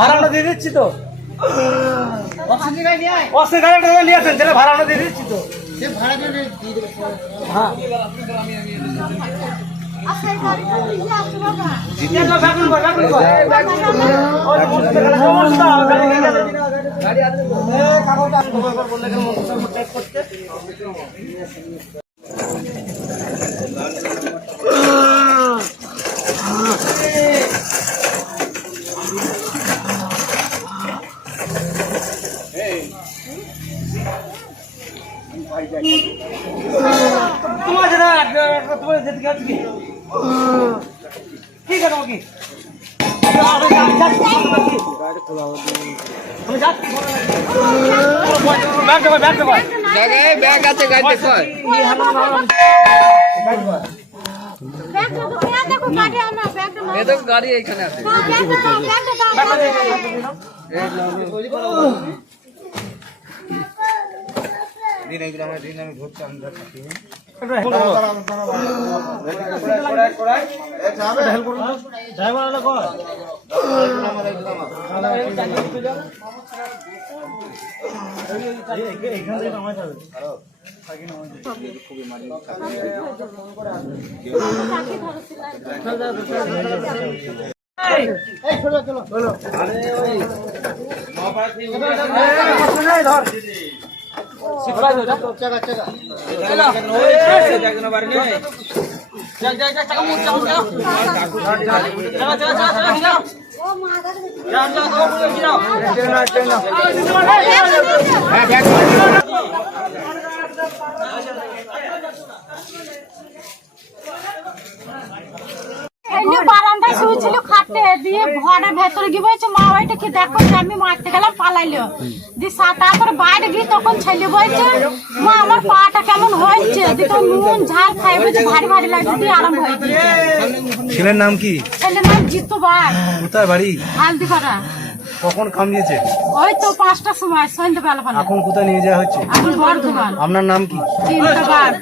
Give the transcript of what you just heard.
ভাড়াটা দিয়ে দিচ্ছি তো, অস্ত্রের গাড়িটা নিয়ে আসেন, ভাড়াটা দিয়ে দিচ্ছি তো। হ্যাঁ তোমার যেটা তোমার যেতে গেছে কি ঠিক আছে কি ব্যাগ আছে গাড়িতে গাড়ি এইখানে আছে। আমি ঘুরছি আমি বারান্দায় শুয়েছিল খাটে দিয়ে ঘরের ভেতরে গিয়ে বলছে মা ওইটা কি দেখো আমি মারতে গেলাম পালাইলো দিয়ে তারপরে বাইরে গিয়ে তখন ছেলে বলছে মা আমার পাটা কেমন হয়েছে দিকে নুন ঝাল খাই বলছে ভারী ভারী লাগছে দিয়ে আরাম হয়েছে। ছেলের নাম কি? ছেলের নাম জিতু বার। কোথায় বাড়ি? হালদিপাড়া। কখন কামড়িয়েছে? ওই তো 5টার সময় সন্ধ্যেবেলা। এখন কোথায় নিয়ে যাওয়া হচ্ছে? এখন বর্ধমান। আপনার নাম কি? জিতু বার।